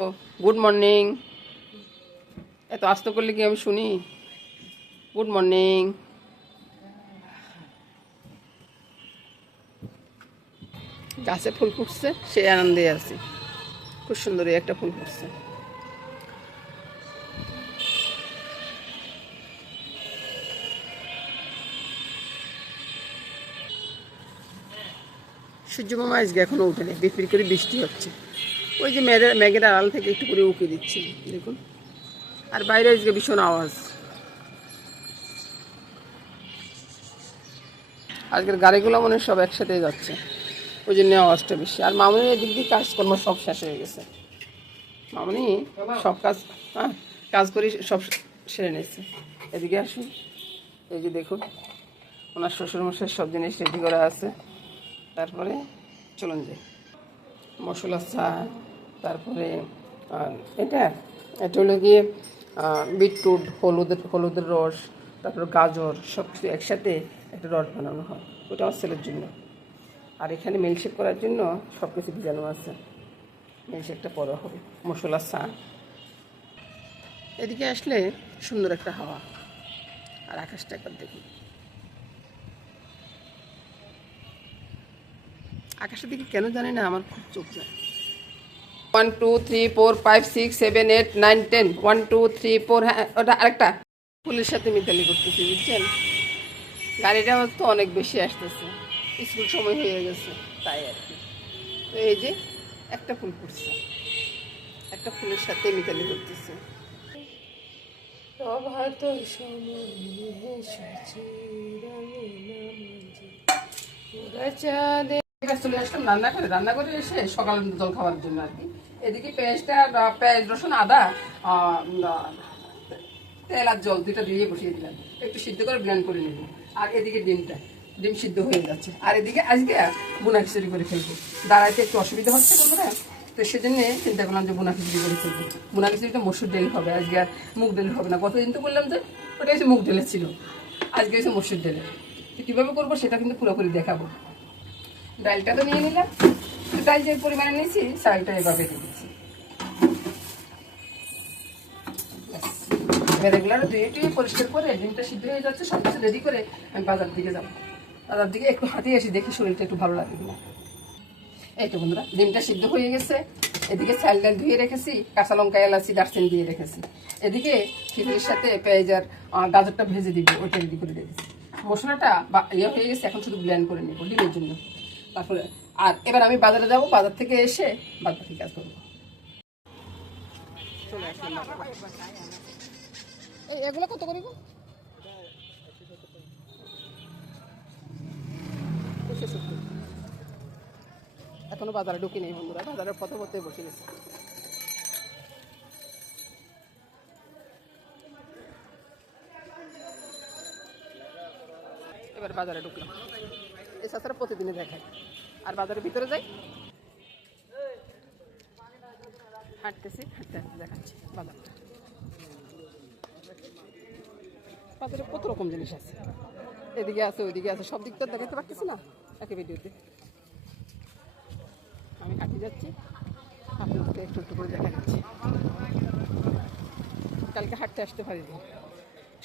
Good morning. এত আস্তে করলে কি আমি শুনি? Good morning. গাছে ফুল ফুটছে, সে আনন্দে আছি। খুব সুন্দর একটা ফুল ফুটছে। সূর্য মামা আজকে এখনো উঠেনি, বিপির করে বৃষ্টি হচ্ছে। ওই যে মেঘের আড়াল থেকে একটু করে উঁকে দিচ্ছে, দেখুন। আর বাইরে আজকে ভীষণ আওয়াজ। আজকের গাড়িগুলো মনে হয় সব একসাথে যাচ্ছে, ওই জন্য আওয়াজটা বেশি। আর মামুনির এদিক দিয়ে কাজকর্ম সব শেষ হয়ে গেছে। মামুনি সব কাজ করি সব সেরে নিয়েছে। এদিকে আসুন, এই যে দেখুন ওনার শ্বশুরমশাই সব জিনিস রেডি করা আছে। তারপরে চলুন যাই। মশলা চা, তারপরে এটা এটা হলো গিয়ে বিটরুট, হলুদের রস, তারপরে গাজর, সব কিছু একসাথে একটা রস বানানো হয়। ওটা আমার ছেলের জন্য। আর এখানে মিল্কশেক করার জন্য সব কিছু ভিজানো আছে। মিল্কশেকটা পরে হবে। মশলা চা। এদিকে আসলে সুন্দর একটা হাওয়া। আর আকাশটা একবার দেখুন, আকাশের দিকে কেন জানি না আমার খুব চোখ যায়। 1 2 3 4 5 6 7 8 9 10 1 2 3 4। হ্যাঁ, ওটা আরেকটা ফুলের সাথে মিতালি করতেছি, বুঝছেন? গাড়িটা তো অনেক বেশি আসতেছে, স্কুল সময় হয়ে গেছে, তাই আর কি। তো এই যে একটা ফুল ফুটছে, একটা ফুলের সাথে মিতালি করতেছে। প্রভাত সময় চলে আসলাম রান্না করে এসে সকাল জল খাওয়ার জন্য আর কি। এদিকে পেঁয়াজ রসুন আদা তেল আর জল দুইটা দিয়ে বসিয়ে দিলাম, একটু সিদ্ধ করে ব্লেন্ড করে নেব। আর এদিকে ডিম সিদ্ধ হয়ে যাচ্ছে। আর এদিকে আজকে বোনা খিচুড়ি করে ফেলবো। দাঁড়াইতে একটু অসুবিধা হচ্ছে বন্ধুরা, তো সেজন্য চিন্তা করলাম যে বোনা খিচুড়ি করে ফেলবো। বোনা খিচুড়িটা মসুর ডাল হবে আজকে, আর মুগ ডাল হবে না। গতদিন তো বললাম যে ওটা এসে মুগ ডালের ছিল, আজকে এসে মসুর ডালের। তো কীভাবে করবো সেটা কিন্তু পুরোপুরি দেখাবো। ডালটা তো নিয়ে নিলাম, ডাল যে পরিমাণে নিয়েছি চালটা এভাবে দিয়ে দিচ্ছি। এগুলো দুইটি পরিষ্কার করে ডিমটা সিদ্ধ হয়ে যাচ্ছে, সব কিছু রেডি করে আমি বাজার দিকে যাবো। বাজার দিকে একটু হাঁটিয়ে আসি, দেখি শরীরটা একটু ভালো লাগে কিনা। এই তো বন্ধুরা, ডিমটা সিদ্ধ হয়ে গেছে। এদিকে চাল ডাল ধুয়ে রেখেছি, কাঁচা লঙ্কা এলাচি দারচিনি দিয়ে রেখেছি। এদিকে খিচুড়ির সাথে পেঁয়াজ আর গাজরটা ভেজে দিব, ওইটা রেডি করে দিয়েছি। মশলাটা ইয়ে হয়ে গেছে, এখন শুধু ব্লেন্ড করে নেবো ডিমের জন্য। তারপরে আর এবার আমি বাজারে যাব, বাজার থেকে এসে বাদ বাকি কাজ করবো। চলে আসলাম। এগুলো কত করিব? এখনো বাজারে ঢুকি নেই বন্ধুরা, বাজারের পথে পথে বসে গেছে। এবার বাজারে ঢুকলাম, এছাড়া প্রতিদিনে দেখায়। আর বাজারের ভিতরে যাই, হাঁটতেছি, হাঁটতে হাঁটতে দেখাচ্ছি বাজারটা। বাজারে কত রকম জিনিস আছে, এদিকে আছে ওইদিকে আছে, সব দিক তো দেখাতে পারতেছি না একই ভিডিওতে। আমি হাঁটি যাচ্ছি, আপনাদেরকে একটু একটু করে দেখা যাচ্ছে। কালকে হাঁটতে আসতে পারিনি,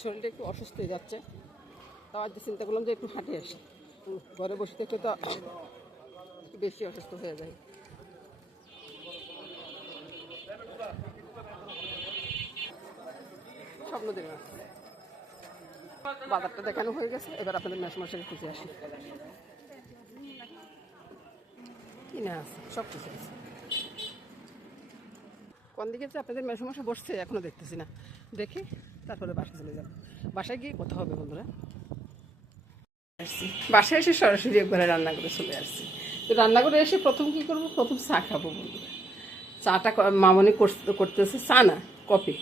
শরীরটা একটু অসুস্থ হয়ে যাচ্ছে। তাও আজ চিন্তা করলাম যে একটু হাঁটে আসি, ঘরে বসে থেকে তো একটু বেশি অসুস্থ হয়ে যায়। স্বপ্ন দেখে বাজারটা দেখানো হয়ে গেছে, এবার আপনাদের মেসমশাইকে খুঁজে আসি। কি না আছে, সব কিছু আছে। কোন দিকে যে আপনাদের মেসমশাই বসছে এখনো দেখতেছি না, দেখি তারপরে বাসায় চলে যাবো। বাসায় গিয়ে কথা হবে বন্ধুরা। আসছি বাসায় এসে সরাসরি একবারে রান্না করে চলে আসছি। তো রান্না করে এসে প্রথম কি করব, প্রথম চা খাবো বন্ধুরা। চাটা মামনি করতেছে, চা না কফি।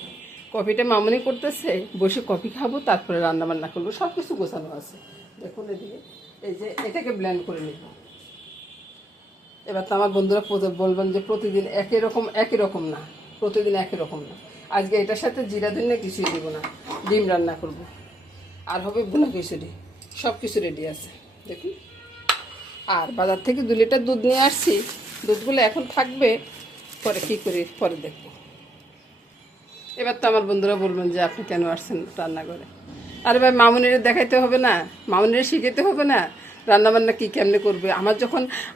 কফিটা মামনি করতেছে, বসে কফি খাবো, তারপরে রান্না বান্না করবো। সব কিছু গোছানো আছে দেখুন। এদিকে এই যে এটাকে ব্লেন্ড করে নেব। এবার তো আমার বন্ধুরা বলবেন যে প্রতিদিন একই রকম না, প্রতিদিন একই রকম না। আজকে এটার সাথে জিরা ধনিয়া কিছুই দেবো না, ডিম রান্না করব। আর হবে বোনা খিচুড়ি, সব কিছু রেডি আছে দেখুন। আর বাজার থেকে 2 লিটার দুধ নিয়ে আসছি, দুধগুলো এখন থাকবে পরে কী করি পরে দেখবো। এবার তো আমার বন্ধুরা বলবেন যে আপনি কেন আসছেন রান্না করে। আরে ভাই, মামুনিরে দেখাইতে হবে না, মামুনিরে শিখাইতে হবে না রান্নাবান্না কী কেমনে করবে।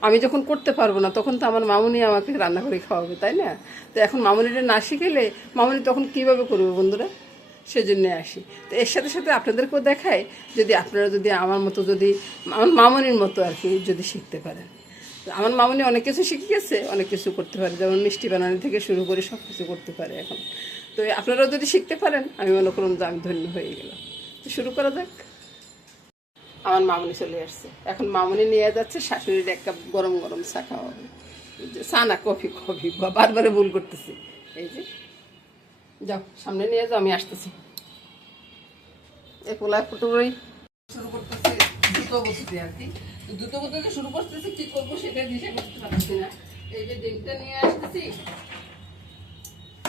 আমি যখন করতে পারবো না তখন তো আমার মামুনি আমাকে রান্না করে খাওয়াবে, তাই না? তো এখন মামুনিরে না শিখেলে মামুনি তখন কীভাবে করবে বন্ধুরা? সেজন্যে আসি। তো এর সাথে সাথে আপনাদেরকেও দেখায়, যদি আপনারা যদি আমার মতো, যদি আমার মামুনির মতো আর কি যদি শিখতে পারেন। তো আমার মামুনি অনেক কিছু শিখে গেছে, অনেক কিছু করতে পারে, যেমন মিষ্টি বানানো থেকে শুরু করে সব কিছু করতে পারে এখন। তো আপনারাও যদি শিখতে পারেন আমি মনে করুন যে আমি ধন্য হয়ে গেলাম। তো শুরু করা যাক। আমার মামুনি চলে আসছে, এখন মামুনি নিয়ে যাচ্ছে শাশুড়ির এক কাপ গরম গরম চা খাওয়া হবে। চা না, কফি, বারবারে ভুল করতেছি। এই যে যাও সামনে নিয়ে যাও, আমি আসতেছি। এই পোলায় পুটুরই শুরু করতেছি দ্রুত গতিতে আর কি। দ্রুত গতিতে শুরু করতেছি, কি করবো সেটা দিশে করতে পারতেছি না। এই যে ডিমটা নিয়ে আসতেছি,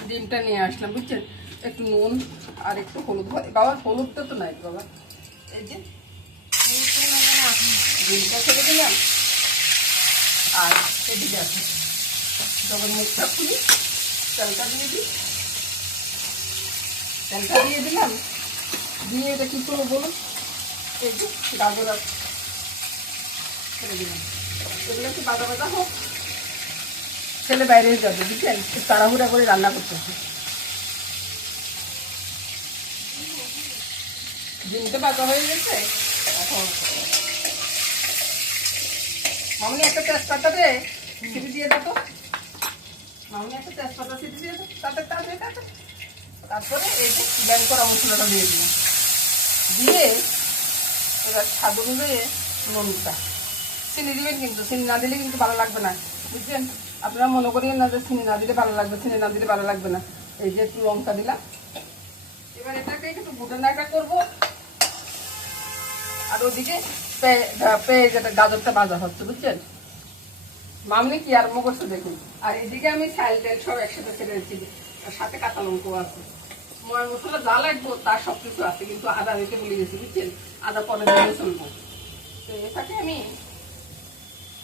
ডিমটা নিয়ে আসলাম বুঝছেন, একটু নুন আর একটু হলুদ। বাবা হলুদটা তো নাই বাবা, এই যে ডিমটা ছেড়ে দিলাম। আর এদিকে আছে, যখন মুখটা খুলি তেলটা দিয়ে দিই, তেলটা দিয়ে দিলাম। দিয়ে এটা কী করবো বলুন, এই যে গাজর ছেড়ে দিলাম। এগুলো একটু বাদা বাদা হোক, ছেলে বাইরে যাবে বুঝছেন, একটু তাড়াহুড়া করে রান্না করতে হবে। ডিমটা বাজা হয়ে গেছে। এখন মামনি একটা তেজপাতাতে সিটি দিয়ে দাও তো, মামনি একটা তেজপাতা সিটি দিয়ে দাও, তাতে তারপরে এই যে ব্যান করা মশলাটা দিয়ে দিলাম। দিয়ে এবার স্বাদ অনুযায়ী নুনটা, চিনি দিবেন কিন্তু, চিনি না দিলে কিন্তু ভালো লাগবে না বুঝছেন। আপনারা মনে করিয়েন না যে চিনি না দিলে ভালো লাগবে, চিনি না দিলে ভালো লাগবে না। এই যে একটু লঙ্কা দিলাম। এবার এটাকে একটু ভুটে নাড়া করবো। আর ওদিকে যেটা গাজরটা ভাজা হচ্ছে বুঝছেন, মামনি কি আরম্ভ করছে দেখুন। আর এদিকে আমি চাল ডাল সব একসাথে ছেড়ে দিচ্ছি, আর সাথে কাঁচা লঙ্কাও আছে, ময় মশলা যা লাগবো তার সব কিছু আছে, কিন্তু আদা দিতে বলে গেছি বুঝছেন, আদা পরে দিলে চলবো। তো এটাকে আমি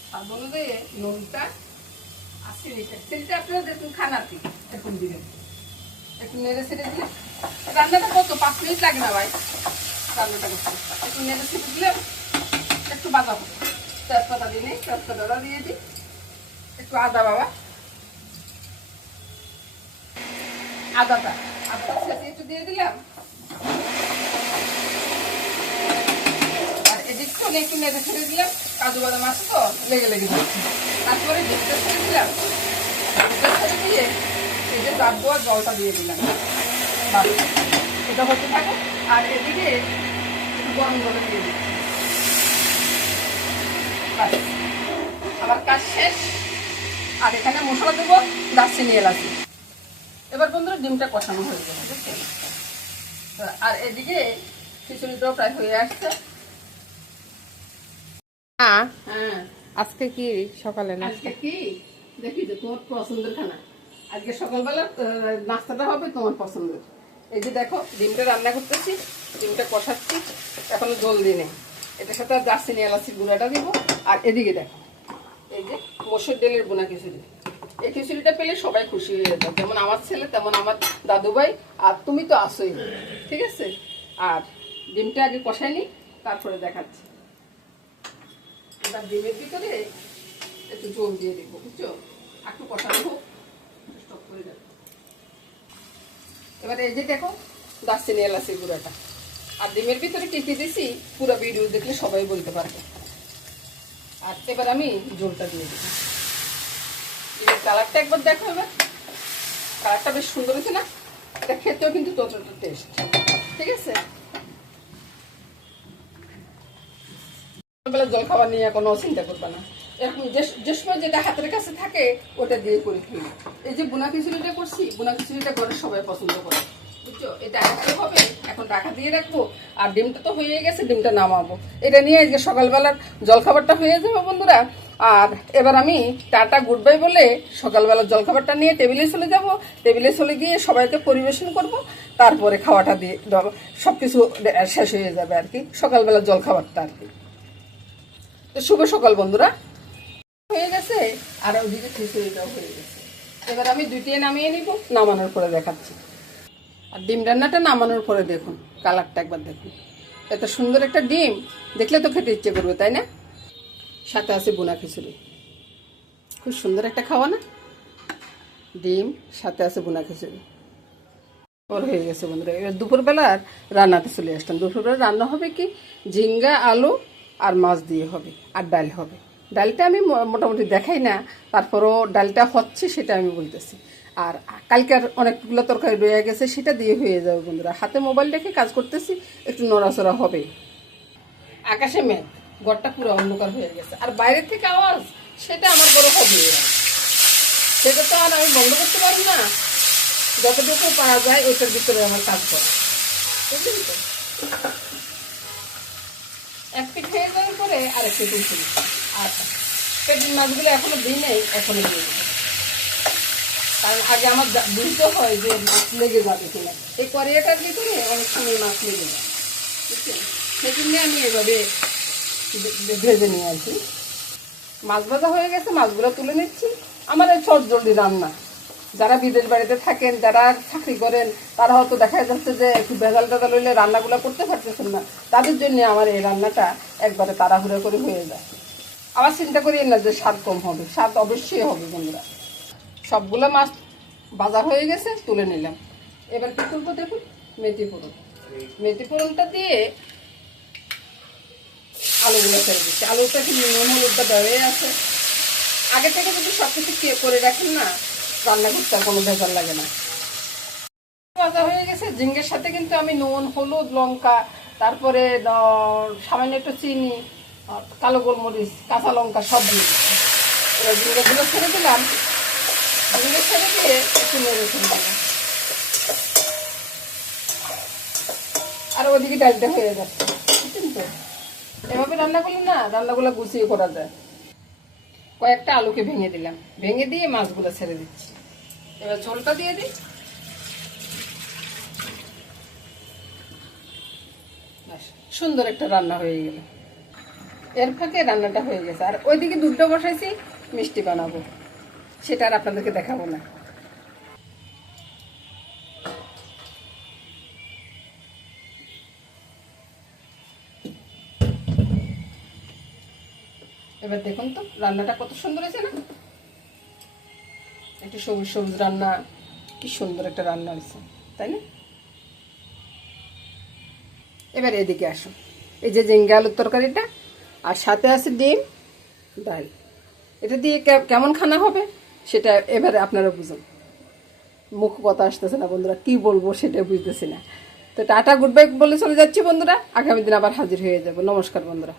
স্বাদ অনুযায়ী নুনটা আর চিনিটা আপনারা দেখুন খান আর কি এখন দিবেন, একটু নেড়ে ছেড়ে দিলে। রান্নাটা কত 5 মিনিট লাগে না ভাই, রান্নাটা করতে একটু নেড়ে ছেড়ে দিলে একটু বাদা হবে। তেজপাতা দিয়ে নিই, তেজপাতাটা দিয়ে দিই, একটু আদা বাবা, আদাটা ছেঁচে একটু দিয়ে দিলাম। আর এদিকটা একটু নেড়ে ছেড়ে দিলাম, কাজু বাদাম আছে তো লেগে যাচ্ছে। তারপরে ডিমটা ছেড়ে দিলাম, ডিমটা ছেড়ে দিয়ে এই যে ডাব দেওয়া জলটা দিয়ে দিলাম। এটা হতে থাকে। আর এদিকে একটু গরম জলে দিয়ে দিই, আমার কাজ শেষ। আর এখানে মশলা দেবো দারচিনি এলাচ। এবার বন্ধুরা ডিমটা কষানো হয়ে যাবে বুঝছেন। আর এদিকে খিচুড়িটাও প্রায় হয়ে আসছে। হ্যাঁ, হ্যাঁ আজকে কি সকালে আজকে নাস্তা? কি দেখি যে তোমার পছন্দের খানা। আজকে সকালবেলা নাস্তাটা হবে তোমার পছন্দের। এই যে দেখো ডিমটা রান্না করতেছি, ডিমটা কষাচ্ছি, এখনো জল দিয়ে নেই। এটার সাথে দারচিনি এলাচি গুঁড়াটা দিব। আর এদিকে দেখো এই যে মসুর ডালের বোনা খিচুড়ি। এই খিচুড়িটা পেলে সবাই খুশি হয়ে যেত, যেমন আমার ছেলে তেমন আমার দাদু ভাই, আর তুমি তো আসোই, ঠিক আছে। আর ডিমটা আগে কষাই নি, তারপরে দেখাচ্ছি। এবার ডিমের ভিতরে একটু জল দিয়ে দিব বুঝছো, একটু কষানো হোক, স্টপ করে যাবে। এবার এই যে দেখো দারচিনি এলাচি গুঁড়াটা আর ডিমের ভিতরে কি কি দিছি পুরো ভিডিও দেখলে সবাই বলতে পারবে। আর এবার আমি জলটা দিয়ে দিব। ডিমের কালারটা একবার দেখো, এবার কালারটা বেশ সুন্দর হয়েছে না? এটা খেতেও কিন্তু ততটা টেস্ট, ঠিক আছে। বেলা জল খাবার নিয়ে কোনো চিন্তা করবে না, এরকম যে সময় যেটা হাতের কাছে থাকে ওটা দিয়ে করে খেলি। এই যে বোনা খিচুড়িটা করছি, বোনা খিচুড়িটা করে সবাই পছন্দ করে বুঝছো। এটা রাখতে হবে, এখন ঢাকা দিয়ে রাখবো। আর ডিমটা তো হয়ে গেছে, ডিমটা নামাবো। এটা নিয়ে আজকে সকালবেলার জলখাবারটা হয়ে যাবে বন্ধুরা। আর এবার আমি টাটা গুড বাই বলে সকালবেলার জলখাবারটা নিয়ে টেবিলে চলে যাব। টেবিলে চলে গিয়ে সবাইকে পরিবেশন করব, তারপরে খাওয়াটা দিয়ে সবকিছু শেষ হয়ে যাবে আর কি, সকালবেলার জলখাবারটা আর কি। শুভ সকাল বন্ধুরা, হয়ে গেছে। আর ওদিকে খিচুড়িটাও হয়ে গেছে। এবার আমি দুইটাই নামিয়ে নিব, নামানোর পরে দেখাচ্ছি। আর ডিম রান্নাটা নামানোর পরে দেখুন কালারটা একবার দেখুন, এত সুন্দর একটা ডিম দেখলে তো খেতে ইচ্ছে করবে, তাই না? সাথে আছে বোনা খিচুড়ি, খুব সুন্দর একটা খাওয়া না? ডিম সাথে আছে বোনা খিচুড়ি। ওর হয়ে গেছে বন্ধুরা। এবার দুপুরবেলার রান্নাতে চলে আসলাম। দুপুরবেলা রান্না হবে কি, ঝিঙ্গা আলু আর মাছ দিয়ে হবে, আর ডাল হবে। ডালটা আমি মোটামুটি দেখাই না, তারপরও ডালটা হচ্ছে সেটা আমি বলতেছি। আর কালকের অনেকগুলো তরকারি রয়ে গেছে, সেটা দিয়ে হয়ে যাবে বন্ধুরা। হাতে মোবাইল রেখে কাজ করতেছি, একটু নড়াচড়া হবে। আকাশে মেঘ, ঘরটা পুরো অন্ধকার হয়ে গেছে, আর বাইরের থেকে আওয়াজ, সেটা আমার বড় হবে। সেটা তো আর আমি বন্ধ করতে পারি না, যতটুকু পাওয়া যায় ওইটার ভিতরে আমার কাজ করা, বুঝলি তো? এক পিঠ হয়ে যাওয়ার পরে আরেক পিঠ উঠে দিচ্ছি। আর পেটের মাছগুলো এখনো দিই নেই, এখনো দিয়ে দেবো। কারণ আগে আমার বুঝতে হয় যে মাছ লেগে যাবে কিনা, এই করিয়াটার ভিতরে অনেক সময় মাছ লেগে যায়, বুঝছেন? সেই জন্য আমি এভাবে ভেজে নিয়ে আসি। মাছ ভাজা হয়ে গেছে, মাছগুলো তুলে নিচ্ছি। আমার এই চট জলদি রান্না। যারা বিদেশ বাড়িতে থাকেন, যারা চাকরি করেন, তারা হয়তো দেখা যাচ্ছে যে একটু ভেজাল টেজাল হইলে রান্নাগুলো করতে পারতেছেন না, তাদের জন্য আমার এই রান্নাটা একবারে তাড়াহুড়ো করে হয়ে যায়। আবার চিন্তা করি না যে স্বাদ কম হবে, স্বাদ অবশ্যই হবে বন্ধুরা। সবগুলো মাছ ভাজা হয়ে গেছে, তুলে নিলাম। এবার কি করবো দেখুন, মেথি ফোড়ন। মেথি ফোড়নটা দিয়ে আলুগুলো ছেড়ে দিচ্ছি। আলুটা কি নুন হলুদটা দেওয়াই আছে। আগে থেকে যদি সব কিছু করে রাখেন না, রান্না করতে আর কোনো ভেজাল লাগে না। ভাজা হয়ে গেছে। ঝিঙ্গের সাথে কিন্তু আমি নুন হলুদ লঙ্কা, তারপরে সামান্য একটু চিনি, কালো গোলমরিচ, কাঁচা লঙ্কা সব দিয়ে দিচ্ছি। এবার ঝিঙ্গেগুলো ছেড়ে দিলাম। ঝিঙ্গে ছেড়ে দিয়ে একটু নেড়ে ছেড়ে দিলাম। আর ওদিকে ডালটা হয়ে যাচ্ছে, বুঝছেন তো? এভাবে রান্না করলে না, রান্নাগুলো গুছিয়ে করা যায়। কয়েকটা আলুকে ভেঙে দিলাম, ভেঙে দিয়ে মাছগুলো ছেড়ে দিচ্ছি। এবার ঝোলটা দিয়ে দিই। সুন্দর একটা রান্না হয়ে গেল। এর ফাঁকে রান্নাটা হয়ে গেছে। আর ওইদিকে দুধটা বসাইছি, মিষ্টি বানাবো, সেটা আর আপনাদেরকে দেখাবো না। এবার দেখুন তো রান্নাটা কত সুন্দর হয়েছে না? একটু সবুজ সবুজ রান্না, কি সুন্দর একটা রান্না হয়েছে, তাই না? এবার এদিকে আসুন, এই যে ঝিঙ্গা আলুর তরকারিটা, আর সাথে আছে ডিম ডাল। এটা দিয়ে কেমন খানা হবে সেটা এবারে আপনারা বুঝুন। মুখ কথা আসতেছে না বন্ধুরা, কি বলবো সেটা বুঝতেছি না। তো টাটা গুড বাই বলে চলে যাচ্ছি বন্ধুরা। আগামী দিন আবার হাজির হয়ে যাব। নমস্কার বন্ধুরা।